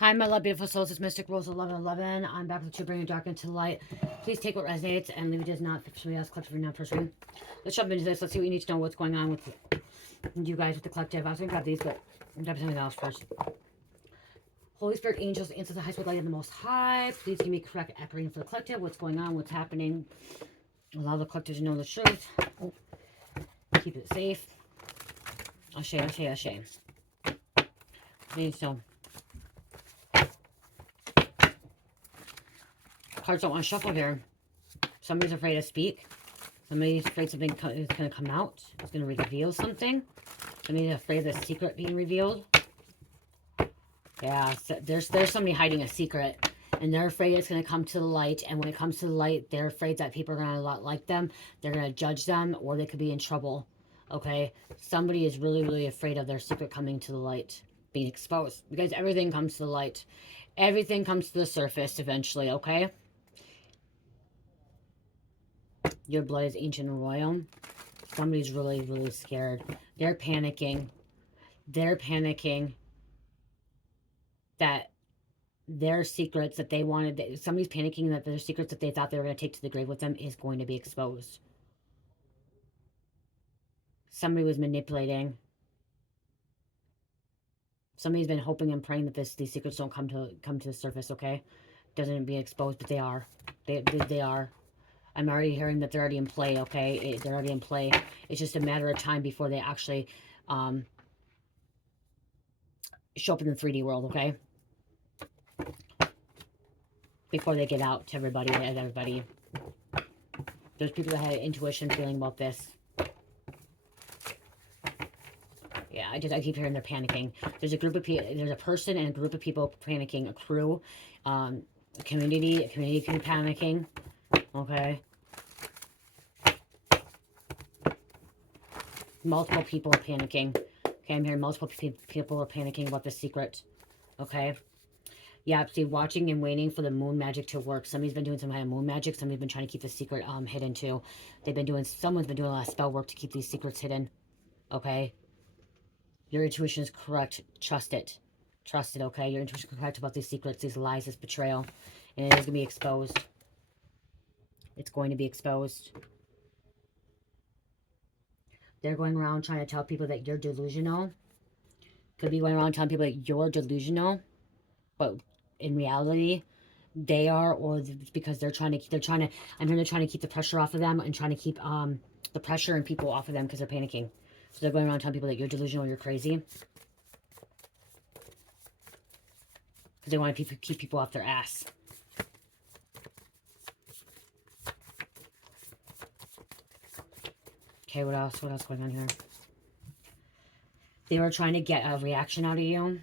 Hi, my love, beautiful souls. It's Mystic Rose 1111. I'm back with you, bringing dark into light. Please take what resonates and leave it as not. For somebody else, collective, not first reading. Let's jump into this. Let's see what you need to know. What's going on with you guys with the collective. I was going to grab these, but I'm grabbing something else first. Holy Spirit, angels, answers the high spirit light of the Most High. Please give me correct, accurate reading for the collective. What's going on? What's happening? Allow the collective to know the truth. Oh, keep it safe. Ashe, ashe, ashe. Need to know. Cards don't want to shuffle here. Somebody's afraid to speak. Somebody's afraid something is going to come out. It's going to reveal something. Somebody's afraid of the secret being revealed. Yeah, so there's somebody hiding a secret. And they're afraid it's going to come to the light. And when it comes to the light, they're afraid that people are going to not like them. They're going to judge them. Or they could be in trouble. Okay? Somebody is really, really afraid of their secret coming to the light. Being exposed. Because everything comes to the light. Everything comes to the surface eventually. Okay? Your blood is ancient and royal. Somebody's really, really scared. They're panicking. They're panicking that their secrets that they wanted, somebody's panicking that their secrets that they thought they were going to take to the grave with them is going to be exposed. Somebody was manipulating. Somebody's been hoping and praying that these secrets don't come to the surface, okay? Doesn't be exposed, but they are. They are. I'm already hearing that they're already in play, okay? They're already in play. It's just a matter of time before they actually show up in the 3D world, okay? Before they get out to everybody and everybody. There's people that had an intuition feeling about this. Yeah, I keep hearing they're panicking. There's a group of people, there's a person and a group of people panicking, a crew, a community panicking, okay? Multiple people are panicking. Okay, I'm hearing multiple people are panicking about the secret, okay? Yeah, see, watching and waiting for the moon magic to work. Somebody's been doing some kind of moon magic. Somebody's been trying to keep the secret hidden too. Someone's been doing a lot of spell work to keep these secrets hidden, okay? Your intuition is correct. Trust it. Trust it, okay? Your intuition is correct about these secrets, these lies, this betrayal. And it is going to be exposed. It's going to be exposed. They're going around trying to tell people that you're delusional. Could be going around telling people that you're delusional. But in reality, they are, or because I'm hearing they're trying to keep the pressure off of them and trying to keep the pressure and people off of them because they're panicking. So they're going around telling people that you're delusional, you're crazy. Because they want to keep people off their ass. Okay, what else? What else going on here? They were trying to get a reaction out of you.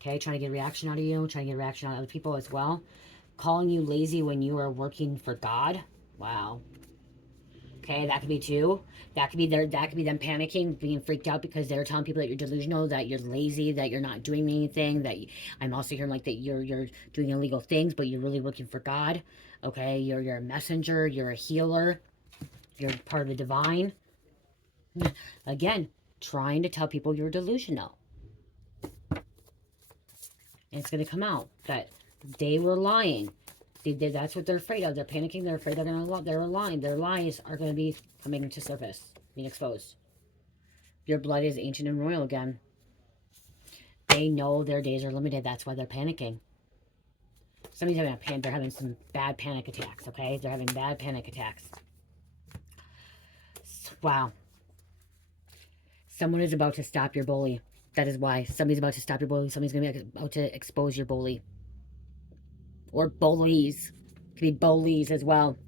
Okay, trying to get a reaction out of you. Trying to get a reaction out of other people as well. Calling you lazy when you are working for God. Wow. Okay, that could be too. That could be them panicking, being freaked out because they're telling people that you're delusional, that you're lazy, that you're not doing anything, that I'm also hearing like that you're doing illegal things, but you're really working for God. Okay, you're a messenger, you're a healer, you're part of the divine. Again, trying to tell people you're delusional. And it's going to come out that they were lying. That's what they're afraid of. They're panicking. They're afraid they're lying. Their lies are going to be coming to surface, being exposed. Your blood is ancient and royal again. They know their days are limited. That's why they're panicking. Somebody's having they're having some bad panic attacks, okay? They're having bad panic attacks. Wow. Someone is about to stop your bully. That is why. Somebody's about to stop your bully. Somebody's going to be about to expose your bully. Or bullies. Could be bullies as well.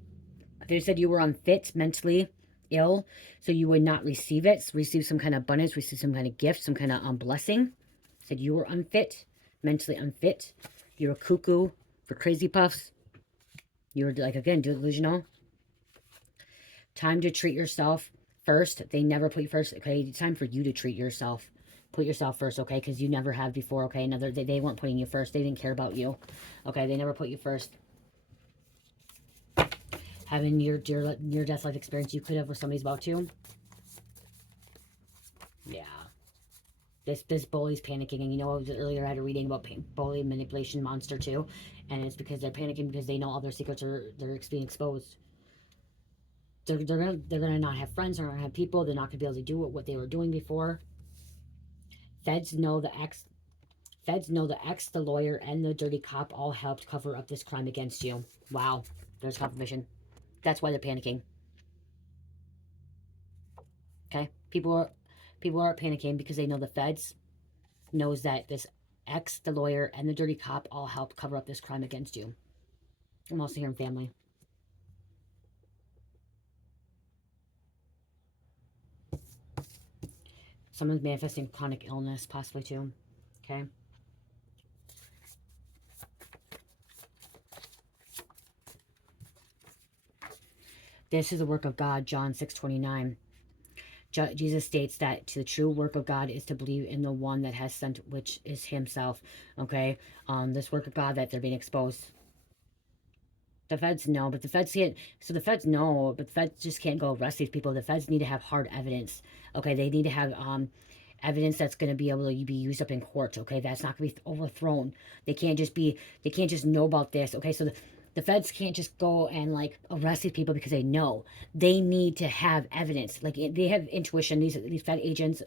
They said you were unfit, mentally ill, so you would not receive it. Receive some kind of abundance, receive some kind of gift, some kind of blessing. Said you were unfit, mentally unfit. You were cuckoo for crazy puffs. You were, like, again, delusional. Time to treat yourself first. They never put you first. Okay, it's time for you to treat yourself. Put yourself first, okay? Because you never have before, okay? They weren't putting you first. They didn't care about you. Okay, they never put you first. Having your near-death life experience you could have with somebody's about to. Yeah. This bully's panicking, and you know, earlier I had a reading about bully manipulation monster too, and it's because they're panicking because they know all their secrets they're being exposed. They're gonna not have friends, they're not gonna have people, they're not gonna be able to do what they were doing before. Feds know the ex, the lawyer, and the dirty cop all helped cover up this crime against you. Wow, there's confirmation. That's why they're panicking. Okay, people are panicking because they know the feds knows that this ex, the lawyer, and the dirty cop all helped cover up this crime against you. I'm also hearing family. Someone's manifesting chronic illness, possibly too. Okay. This is the work of God, John 6:29. Jesus states that to the true work of God is to believe in the one that has sent, which is himself. Okay. This work of God that they're being exposed. The feds know, but the feds can't. So the feds know, but the feds just can't go arrest these people. The feds need to have hard evidence. Okay. They need to have evidence that's going to be able to be used up in court. Okay. That's not going to be overthrown. They can't just know about this. Okay. So the feds can't just go and like arrest these people because they know. They need to have evidence. Like they have intuition. These fed agents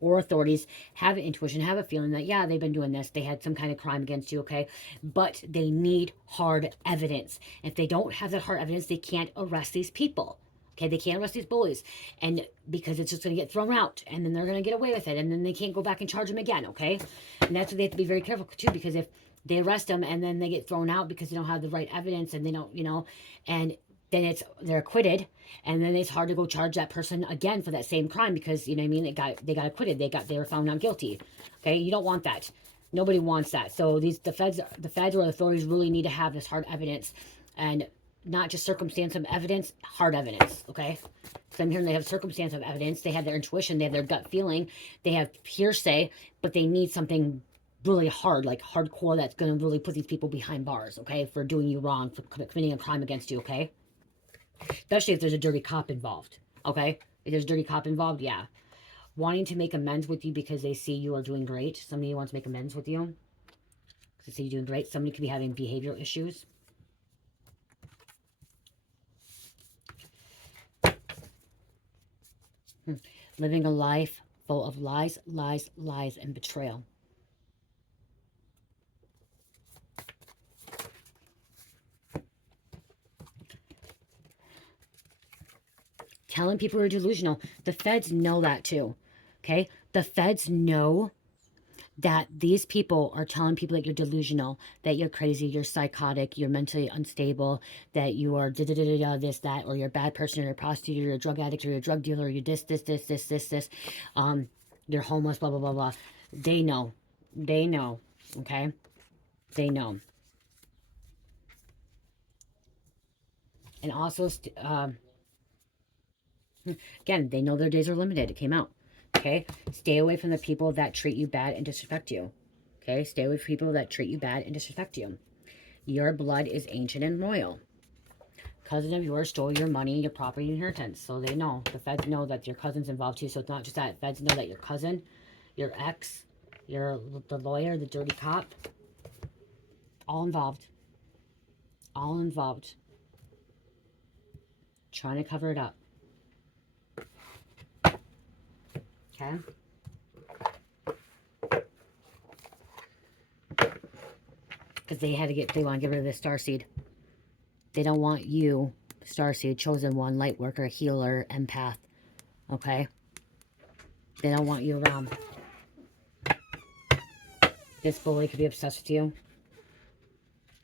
or authorities have intuition, have a feeling that, yeah, they've been doing this. They had some kind of crime against you, okay? But they need hard evidence. If they don't have that hard evidence, they can't arrest these people. Okay, they can't arrest these bullies, and because it's just going to get thrown out, and then they're going to get away with it, and then they can't go back and charge them again, okay? And that's what they have to be very careful, too, because if they arrest them and then they get thrown out because they don't have the right evidence and they don't, you know, and then they're acquitted, and then it's hard to go charge that person again for that same crime because, you know what I mean, they got acquitted, they were found not guilty. Okay, you don't want that. Nobody wants that. So the feds or authorities really need to have this hard evidence, and not just circumstantial evidence, hard evidence. Okay, so I'm hearing they have circumstantial evidence, they have their intuition, they have their gut feeling, they have hearsay, but they need something really hard, like hardcore, that's going to really put these people behind bars, okay, for doing you wrong, for committing a crime against you, okay? Especially if there's a dirty cop involved, okay? If there's a dirty cop involved, yeah. Wanting to make amends with you because they see you are doing great. Somebody wants to make amends with you because they see you doing great. Somebody could be having behavioral issues. Living a life full of lies, lies, lies, and betrayal. Telling people are delusional. The feds know that too. Okay? The feds know that these people are telling people that you're delusional, that you're crazy, you're psychotic, you're mentally unstable, that you are this, that, or you're a bad person, or you're a prostitute, or you're a drug addict, or you're a drug dealer, or you're this, you're homeless, blah, blah, blah, blah. They know. They know. Okay? They know. And also, again, they know their days are limited. It came out. Okay? Stay away from the people that treat you bad and disrespect you. Okay? Stay away from people that treat you bad and disrespect you. Your blood is ancient and royal. Cousin of yours stole your money, your property, inheritance. So they know. The feds know that your cousin's involved too. So it's not just that. Feds know that your cousin, your ex, the lawyer, the dirty cop, all involved. All involved. Trying to cover it up. Okay? Because they want to get rid of the Starseed. They don't want you, Starseed, chosen one, light worker, healer, empath. Okay? They don't want you around. This bully could be obsessed with you.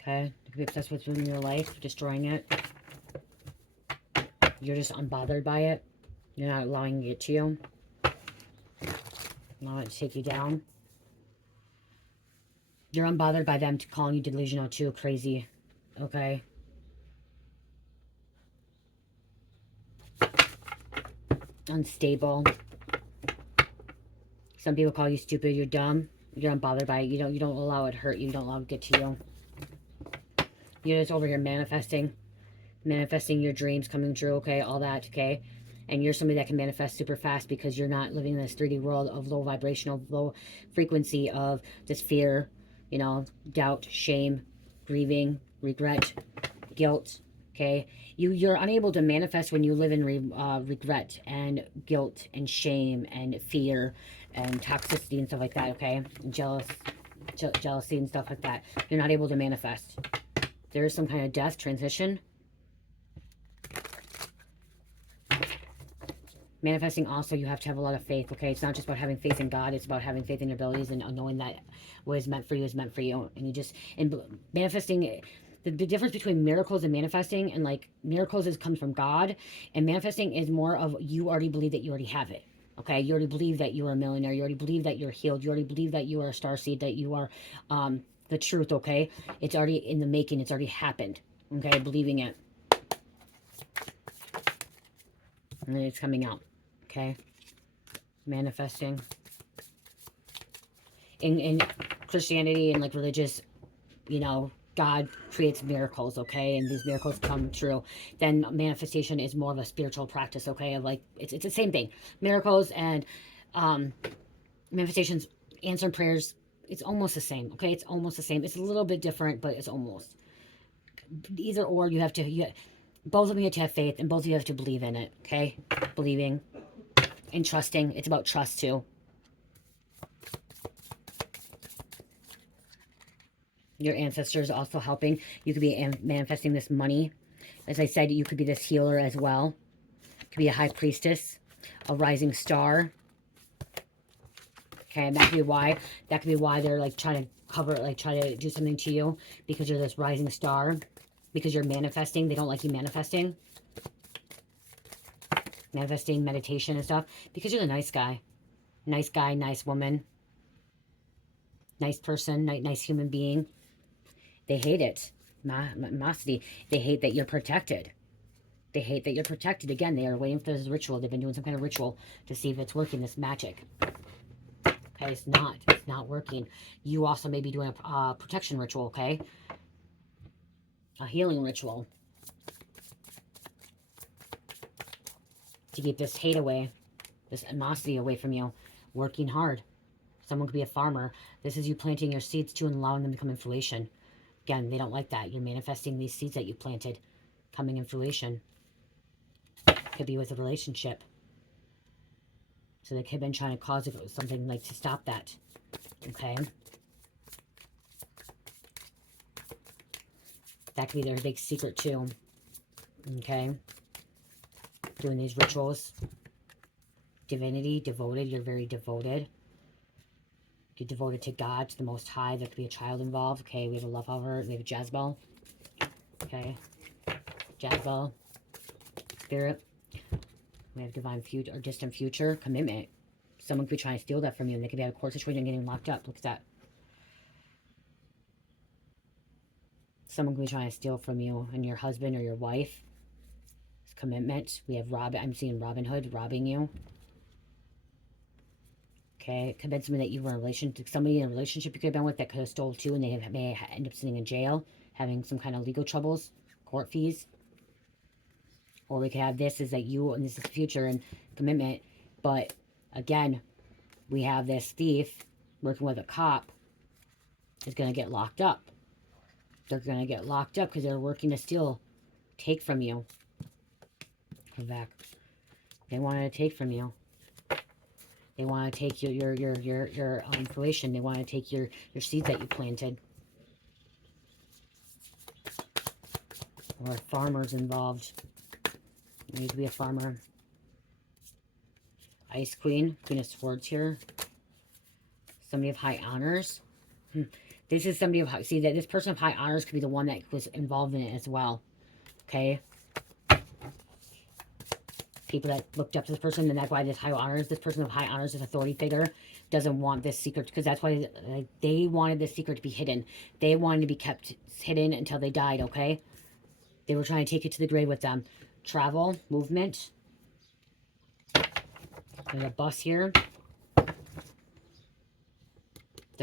Okay? They could be obsessed with you in your life, destroying it. You're just unbothered by it. You're not allowing it to get to you. Allow it to take you down. You're unbothered by them calling you delusional too, crazy. Okay? Unstable. Some people call you stupid, you're dumb. You're unbothered by it. You don't allow it to hurt you. You don't allow it to get to you. You're just over here manifesting your dreams coming true, okay? All that, okay? And you're somebody that can manifest super fast because you're not living in this 3D world of low vibrational, low frequency of this fear, you know, doubt, shame, grieving, regret, guilt. Okay, you're unable to manifest when you live in regret and guilt and shame and fear and toxicity and stuff like that. Okay, and jealousy and stuff like that. You're not able to manifest. There is some kind of death, transition. Manifesting also, you have to have a lot of faith, okay? It's not just about having faith in God. It's about having faith in your abilities and knowing that what is meant for you is meant for you. And you just, and manifesting, the difference between miracles and manifesting, and like miracles comes from God, and manifesting is more of you already believe that you already have it, okay? You already believe that you are a millionaire. You already believe that you're healed. You already believe that you are a starseed, that you are the truth, okay? It's already in the making. It's already happened, okay? Believing it. And then it's coming out. Okay, manifesting in Christianity and like religious, you know, God creates miracles, okay, and these miracles come true. Then manifestation is more of a spiritual practice, okay, of like it's the same thing. Miracles and manifestations, answering prayers, it's almost the same, okay, it's almost the same. It's a little bit different, but it's almost either or. You have to, both of them, you have to have faith, and both of you have to believe in it, okay, believing and trusting. It's about trust too. Your ancestors also helping. You could be manifesting this money. As I said, you could be this healer as well. Could be a high priestess, a rising star. Okay, and that could be why. That could be why they're like trying to cover, like try to do something to you, because you're this rising star, because you're manifesting. They don't like you manifesting. Manifesting, meditation and stuff, because you're the nice guy, nice woman, nice person, nice human being. They hate it. Mosity. They hate that you're protected. They hate that you're protected. Again, they are waiting for this ritual. They've been doing some kind of ritual to see if it's working, this magic. Okay, it's not working. You also may be doing a protection ritual, okay, a healing ritual to keep this hate away, this animosity away from you. Working hard. Someone could be a farmer. This is you planting your seeds too and allowing them to come in fruition. Again, they don't like that. You're manifesting these seeds that you planted coming in fruition. Could be with a relationship. So they could have been trying to cause something like to stop that. Okay. That could be their big secret too. Okay. Doing these rituals. Divinity, devoted. You're very devoted. You're devoted to God, to the Most High. There could be a child involved. Okay, we have a love hover. We have a Jezebel. Okay. Jezebel. Spirit. We have divine future or distant future. Commitment. Someone could be trying to steal that from you, and they could be out of court situation and getting locked up. Look at that. Someone could be trying to steal from you and your husband or your wife. Commitment. We have Robin. I'm seeing Robin Hood robbing you. Okay, it could have been somebody that you were in a relationship, somebody in a relationship you could have been with that could have stole too, and they may end up sitting in jail, having some kind of legal troubles, court fees. Or we could have this is that you, and this is future and commitment, but again, we have this thief working with a cop is going to get locked up. They're going to get locked up because they're working to steal, take from you. Come back. They wanted to take from you. They want to take your fruition. They want to take your seeds that you planted. Or farmers involved. You need to be a farmer. Ice Queen. Queen of Swords here. Somebody of high honors. This is somebody of high... See, that this person of high honors could be the one that was involved in it as well. Okay? People that looked up to this person, and that's why this high honors, this person of high honors, this authority figure, doesn't want this secret, because that's why they wanted this secret to be hidden. They wanted to be kept hidden until they died, okay? They were trying to take it to the grave with them. Travel, movement. There's a bus here. They're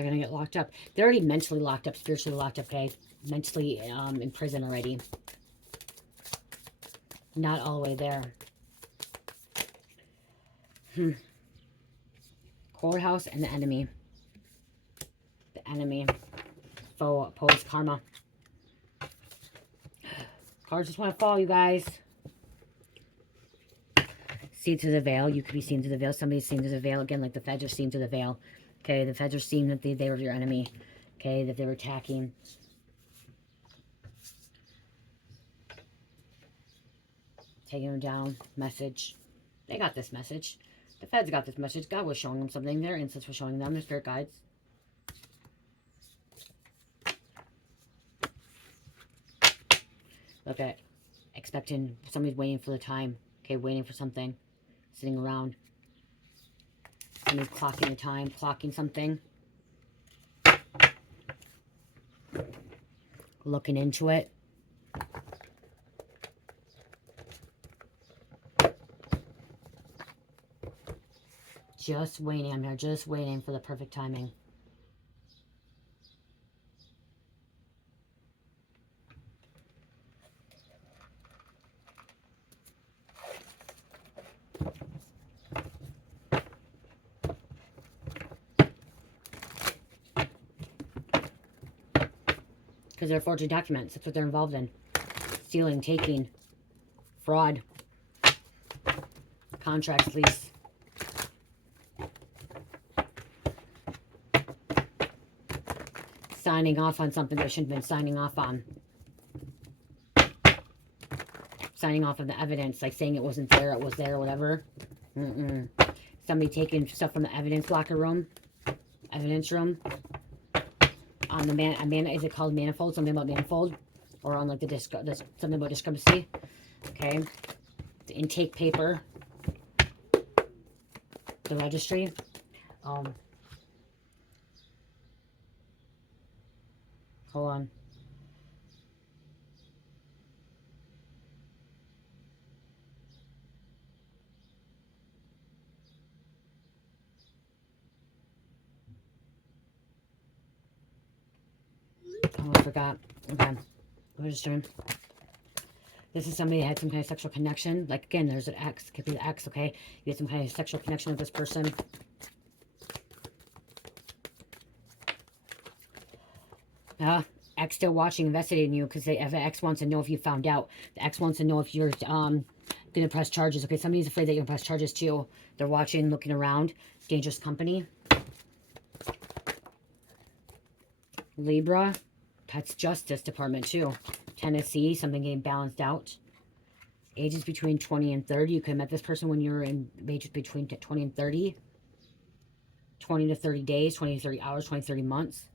going to get locked up. They're already mentally locked up, spiritually locked up, okay? Mentally in prison already. Not all the way there. Courthouse and the enemy. The enemy. Foe, opposed, karma. Cards just want to fall, you guys. See through the veil. You could be seen through the veil. Somebody's seen through the veil. Again, like the feds are seen through the veil. Okay, the feds are seeing that they were your enemy. Okay, that they were attacking. Taking them down. Message. They got this message. The feds got this message. God was showing them something. Their instincts were showing them. Their spirit guides. Look at expecting. Somebody's waiting for the time. Okay, waiting for something. Sitting around. Somebody's clocking the time. Clocking something. Looking into it. Just waiting. I'm here just waiting for the perfect timing. Because they're forging documents. That's what they're involved in. Stealing, taking, fraud, contracts, lease. Signing off on something they shouldn't have been signing off on. Signing off on the evidence, like saying it wasn't there, it was there, whatever. Somebody taking stuff from the evidence locker room, evidence room. On the is it called manifold? Something about manifold, or on like something about discrepancy. Okay, the intake paper, the registry. Hold on. Oh, I forgot. Okay. Registering. This is somebody that had some kind of sexual connection. Like, again, there's an ex. Could be the ex, okay? You had some kind of sexual connection with this person. Ex still watching, investigating you, because the ex wants to know if you found out. The ex wants to know if you're going to press charges. Okay, somebody's afraid that you're going to press charges too. They're watching, looking around. Dangerous company. Libra. That's Justice Department too. Tennessee, something getting balanced out. Ages between 20 and 30. You could have met this person when you were in ages between 20 and 30. 20 to 30 days, 20 to 30 hours, 20 to 30 months.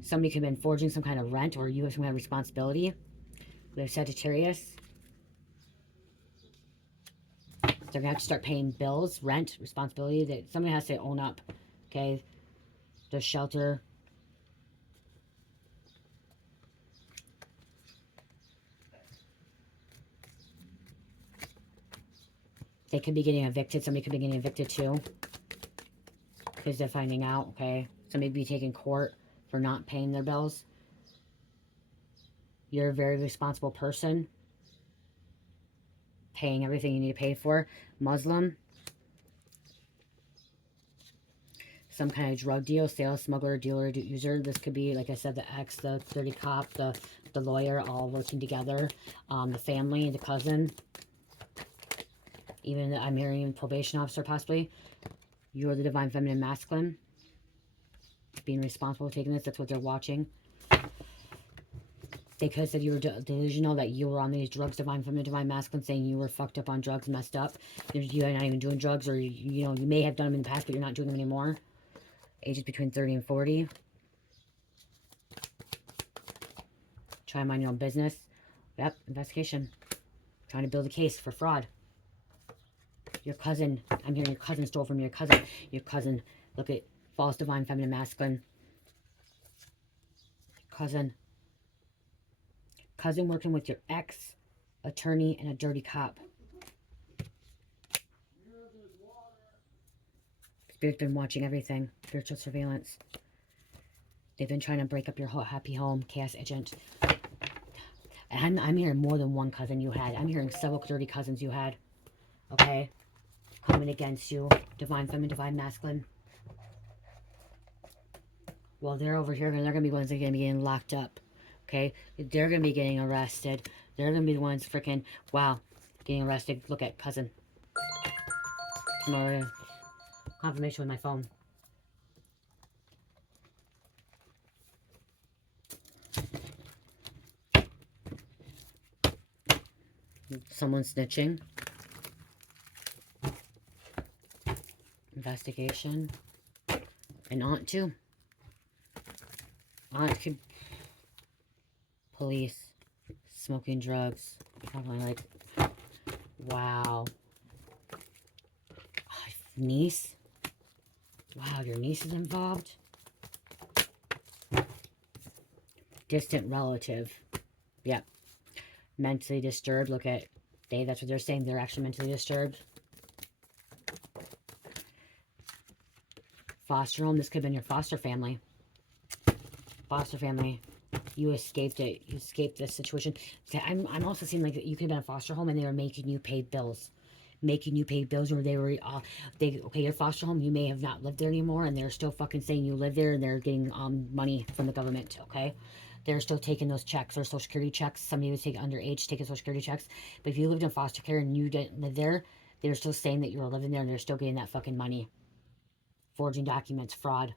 Somebody could have been forging some kind of rent, or you have some kind of responsibility. We have Sagittarius. They're going to have to start paying bills, rent, responsibility. That somebody has to own up. Okay. The shelter. They could be getting evicted. Somebody could be getting evicted too. Because they're finding out, okay? Somebody be taking court for not paying their bills. You're a very responsible person. Paying everything you need to pay for. Muslim. Some kind of drug deal, sales, smuggler, dealer, user. This could be, like I said, the ex, the dirty cop, the lawyer, all working together. The family, the cousin. Even I'm hearing probation officer, possibly. You're the divine feminine masculine. Being responsible for taking this. That's what they're watching. They could have said you were delusional, that you were on these drugs, divine feminine, divine masculine, saying you were fucked up on drugs, messed up. You're not even doing drugs, or, you know, you may have done them in the past, but you're not doing them anymore. Ages between 30 and 40. Try to mind your own business. Yep, investigation. Trying to build a case for fraud. Your cousin, I'm hearing your cousin stole from your cousin. Your cousin, look at false divine feminine masculine. Cousin working with your ex, attorney, and a dirty cop. Spirit's been watching everything. Spiritual surveillance. They've been trying to break up your happy home. Chaos agent. And I'm hearing more than one cousin you had. I'm hearing several dirty cousins you had. Okay? coming against you. Divine feminine, divine masculine. Well, they're over here, and they're going to be ones that are going to be getting locked up. Okay? They're going to be getting arrested. They're going to be the ones freaking, wow, getting arrested. Look at cousin. Tomorrow, confirmation with my phone. Someone snitching. Investigation. An aunt too. Aunt could... Police. Smoking drugs. Probably like... Wow. Niece. Wow, your niece is involved. Distant relative. Yep. Mentally disturbed. Look at... That's what they're saying. They're actually mentally disturbed. Foster home. This could have been your foster family. Foster family. You escaped it. You escaped this situation. I'm also seeing like you could have been a foster home and they were making you pay bills. Making you pay bills, or they were, okay, your foster home, you may have not lived there anymore, and they're still fucking saying you live there, and they're getting money from the government, okay? They're still taking those checks, or Social Security checks. Somebody was taking underage, taking Social Security checks. But if you lived in foster care and you didn't live there, they're still saying that you were living there, and they're still getting that fucking money. Forging documents, fraud.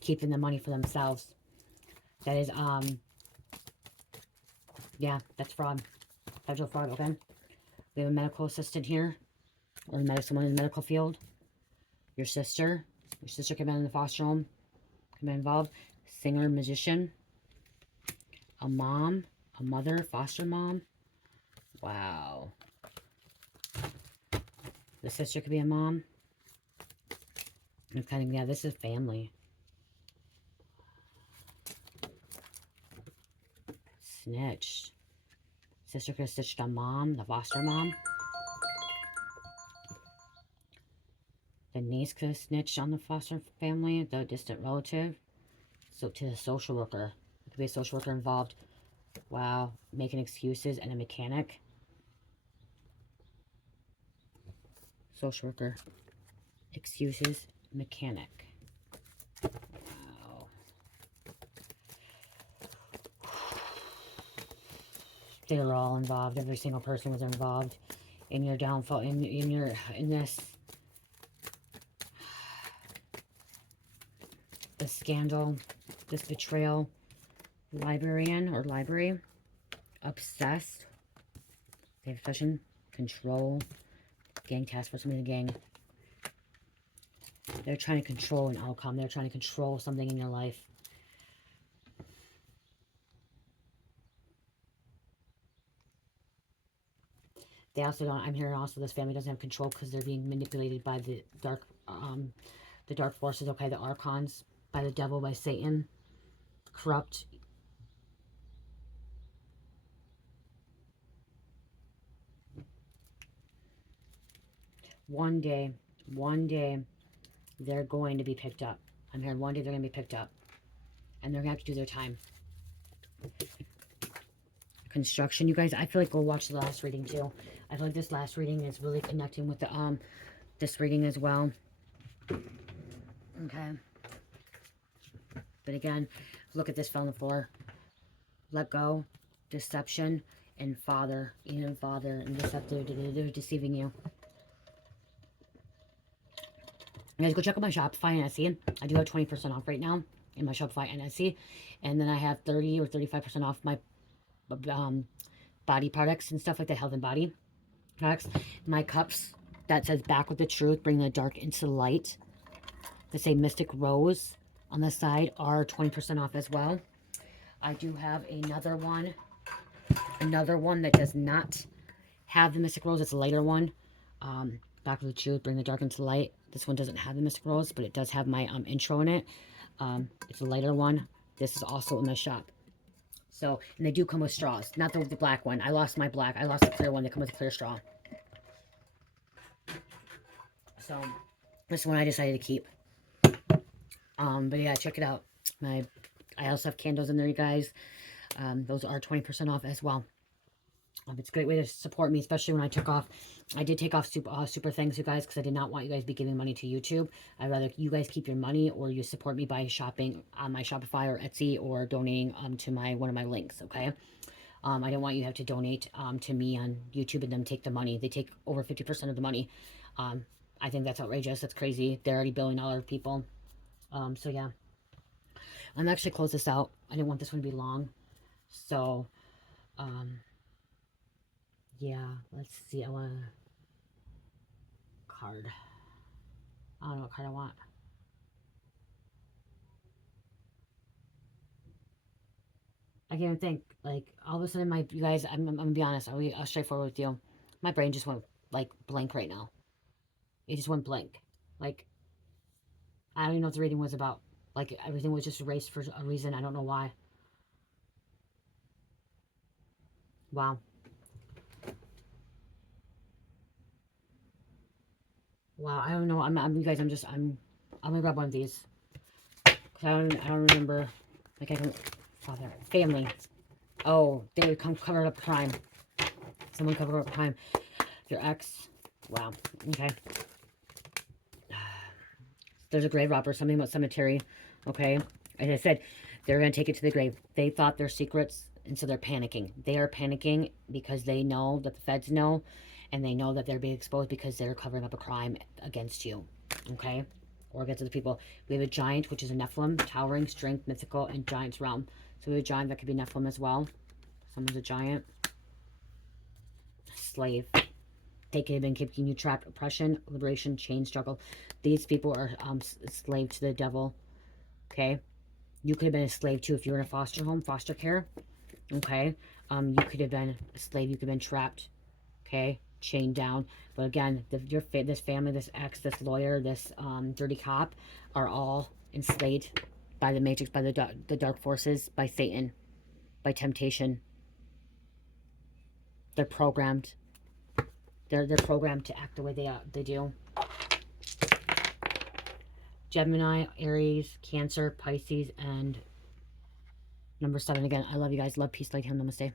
Keeping the money for themselves. That is, yeah, that's fraud. Federal fraud, okay? We have a medical assistant here, or someone in the medical field. Your sister could have been in the foster home, could be involved. Singer, musician. A mom, a mother, foster mom. Wow. The sister could be a mom. Okay, yeah, this is family. Snitched. Sister could have snitched on mom, the foster mom. The niece could have snitched on the foster family, the distant relative. So to the social worker. There could be a social worker involved. Wow. Making excuses, and a mechanic. Social worker. Excuses, mechanic. Wow. They were all involved. Every single person was involved in your downfall, in this. The scandal, this betrayal. Librarian or library. Obsessed. They have obsession. Control. Gang task force. Somebody in the gang. They're trying to control an outcome. They're trying to control something in your life. They also don't, I'm hearing also this family doesn't have control because they're being manipulated by the dark forces, okay, the archons, by the devil, by Satan, corrupt. One day, they're going to be picked up. I'm hearing one day they're going to be picked up. And they're going to have to do their time. Construction, you guys, I feel like go watch the last reading too. I feel like this last reading is really connecting with the this reading as well. Okay. But again, look at this, fell on the floor. Let go, deception, and father. Even father and deceptive, they're deceiving you. You guys go check out my Shopify and Etsy. I do have 20% off right now in my Shopify and Etsy. And then I have 30 or 35% off my body products and stuff like that, health and body products. My cups that says back with the truth, bring the dark into the light. They say Mystic Rose on the side are 20% off as well. I do have another one that does not have the Mystic Rose. It's a lighter one. Back with the truth, bring the dark into the light. This one doesn't have the Mystic Rose, but it does have my intro in it. It's a lighter one. This is also in my shop. So, and they do come with straws. Not the black one. I lost my black. I lost the clear one. They come with a clear straw. So, this one I decided to keep. But yeah, check it out. I also have candles in there, you guys. Those are 20% off as well. It's a great way to support me, especially when I took off. I did take off super thanks, you guys, because I did not want you guys to be giving money to YouTube. I'd rather you guys keep your money, or you support me by shopping on my Shopify or Etsy, or donating to my one of my links, okay? I didn't want you to have to donate to me on YouTube and them take the money. They take over 50% of the money. I think that's outrageous. That's crazy. They're already $1 billion people. So yeah, I'm actually close this out. I didn't want this one to be long. So, yeah, let's see. I want a card. I don't know what card I want. I can't even think. Like, all of a sudden, you guys, I'm gonna be honest. I'll straightforward with you. My brain just went, like, blank right now. It just went blank. Like, I don't even know what the reading was about. Like, everything was just erased for a reason. I don't know why. Wow. Wow. I don't know. You guys, I'm gonna grab one of these. Cause I don't remember. Like, I don't, father, family. Oh, they come covered up crime. Someone covered up crime. Your ex. Wow. Okay. There's a grave robber. Something about cemetery. Okay. As I said, they're going to take it to the grave. They thought their secrets, and so they're panicking. They are panicking because they know that the feds know, and they know that they're being exposed because they're covering up a crime against you. Okay. Or against other people. We have a giant, which is a Nephilim, towering, strength, mythical, and giant's realm. So we have a giant that could be Nephilim as well. Someone's a giant. Slave. They could have been keeping you trapped. Oppression, liberation, chain, struggle. These people are slave to the devil. Okay. You could have been a slave too if you were in a foster home, foster care. Okay. You could have been a slave. You could have been trapped. Okay. Chained down. But again, this family, this ex, this lawyer, this dirty cop are all enslaved by the matrix, by the dark forces, by Satan, by temptation. They're programmed. They're programmed to act the way they do. Gemini, Aries, Cancer, Pisces, and number 7 again. I love you guys. Love, peace, light, healing, namaste.